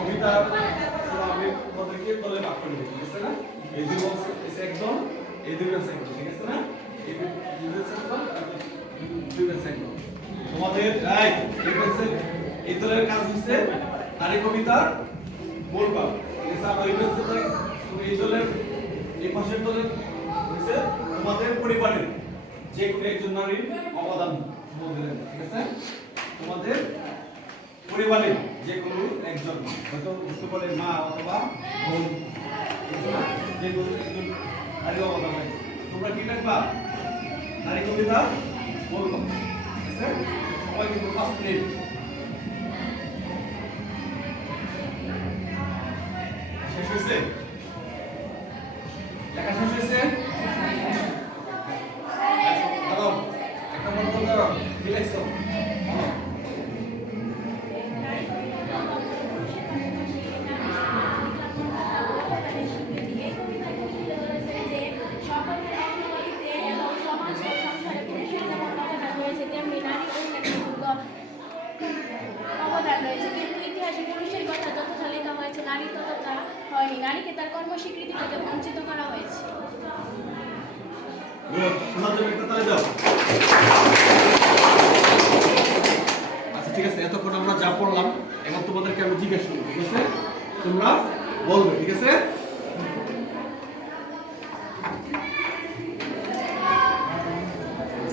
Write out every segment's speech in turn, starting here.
কবিতা আমি তোমাদেরকে দলে ভাগ করে দিই, ঠিক আছে না? এই দুই বক্স একদম, এই দুই একদম, ঠিক আছে না? এই একদম তোমাদের, এই এই এই দলের কাজ হচ্ছে নারী কবিতার বলবা ঠিক আছে? আর ওই বেঞ্চে এই দলের, এই পাশের দলের হচ্ছে তোমাদের পরিবারের যে কোনো একজন নারীর অবদান ঠিক আছে? তোমাদের পরিবারের যে কোনো একজন হয়তো বুঝতে পারে মা অথবা বোন? যে কোনো একজন নারী অবদান হয় তোমরা কি দেখবা? নারী কবিতা বলব, ঠিক আছে? সবাই কিন্তু পাঁচ মিনিট ইতিহাসে পুরুষের কথা যতটা লেখা হয়েছে, নারী ততটা হয়নি, নারীকে তার কর্মস্বীকৃতি থেকে বঞ্চিত করা হয়েছে। আচ্ছা ঠিক আছে, এতক্ষণ আমরা যা পড়লাম এখন তোমাদেরকে আমি জিজ্ঞেস করব, ঠিক আছে? তোমরা বলবে, ঠিক আছে?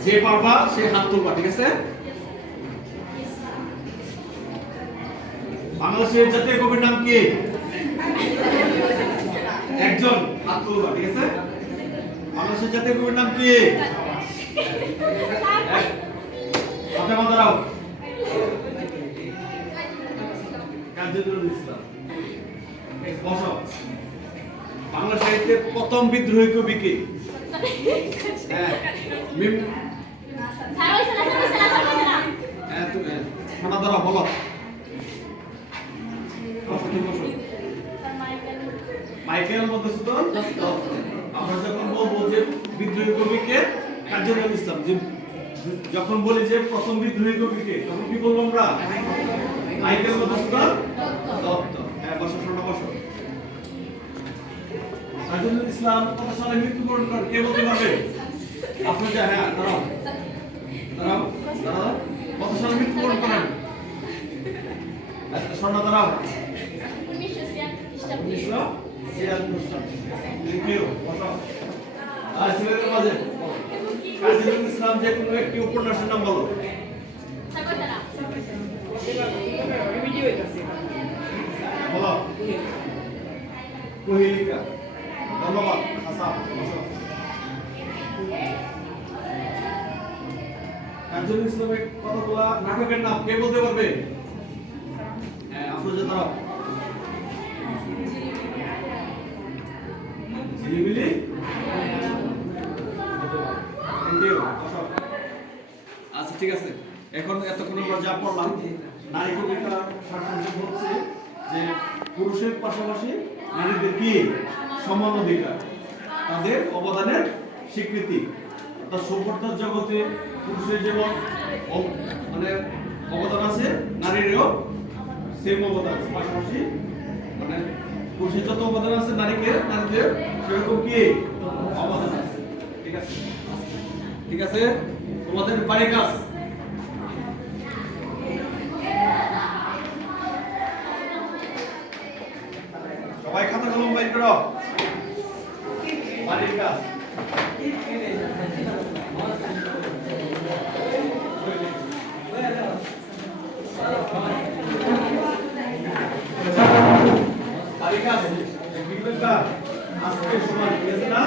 যে পারবা, সে হাত তুলবা, ঠিক আছে? বাংলাদেশের জাতীয় কবির নাম কি? একজন। হাত তুলবা ঠিক আছে? বাংলাদেশের জাতীয় কবির নাম কি? হাতে মা দাঁড়াও কাজী নজরুল ইসলাম বসো। বাংলা সাহিত্যের প্রথম বিদ্রোহী কবি কে? হ্যাঁ মিম- মাইকেল মধুসূদন। আমরা যখন বলব যে বিদ্রোহী কবিকে কাজী ইসলাম, যে যখন বলি যে প্রথম বিদ্রোহী কবিকে, তখন কি বলব আমরা? মাইকেল মধুসূদন, দত্ত। হ্যাঁ বসো শোনো বসো। কাজী ইসলাম কত সালে মৃত্যুবরণ করেন কে বলতে পারবে? আপনি যা হ্যাঁ দাঁড়াও। দাঁড়াও দাঁড়াও। কত সালে মৃত্যুবরণ করেন আচ্ছা স্বর্ণ দাঁড়াও উনিশশো ছিয়াত্তর খ্রিস্টাব্দে উনিশশো ছিয়াত্তর সাল থ্যাংক ইউ বসো আর ছেলেদের মাঝে ইসলাম যে কোনো একটি উপন্যাসের নাম বলো ধন্যবাদ বসো কাজী ইসলামের কতগুলা নাটকের নাম কে বলতে পারবে হ্যাঁ আফরোজা দাঁড়াও ঝিলিমিলি থ্যাংক ইউ আচ্ছা ঠিক আছে। এখন এতক্ষণ আমরা যা পড়লাম, নারী কবিতা সারাংশ হচ্ছে যে পুরুষের পাশাপাশি নারীদের কি? সমান অধিকার। তাদের অবদানের স্বীকৃতি। অর্থাৎ সভ্যতার জগতে পুরুষের যেমন মানে অবদান আছে, নারীরও সেম অবদান, পাশাপাশি মানে পুরুষের যত অবদান আছে, নারীকে, নারীদের, সেরকম কি অবদান আছে? ঠিক আছে? ঠিক আছে? তোমাদের বাড়ি কাজ? সবাই খাতা কলম বাইর করো। বাড়ির কাজ বাড়ির কাজ বিবেকটা আজকে সমাজ ঠিক আছে না?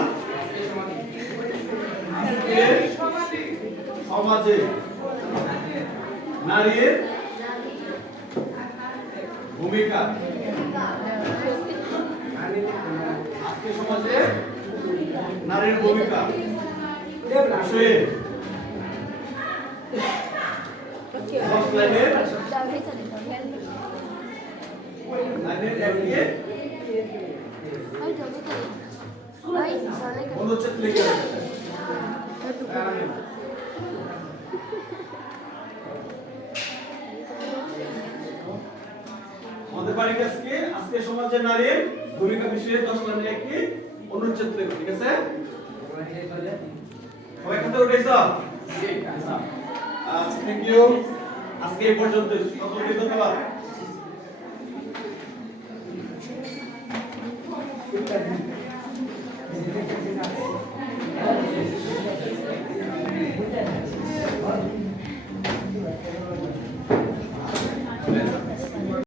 আজকে সমাজে নারীর ভূমিকা। আজকে সমাজে নারীর ভূমিকা। বিষয়ে লাইনের লাইনের এক দিয়ে আমাদের আজকে সমাজের নারীর ভূমিকা বিষয়ে দশ লাইনের একটি অনুচ্ছেদ লেখো ঠিক আছে? আজকে এই পর্যন্ত সকলকে ধন্যবাদ।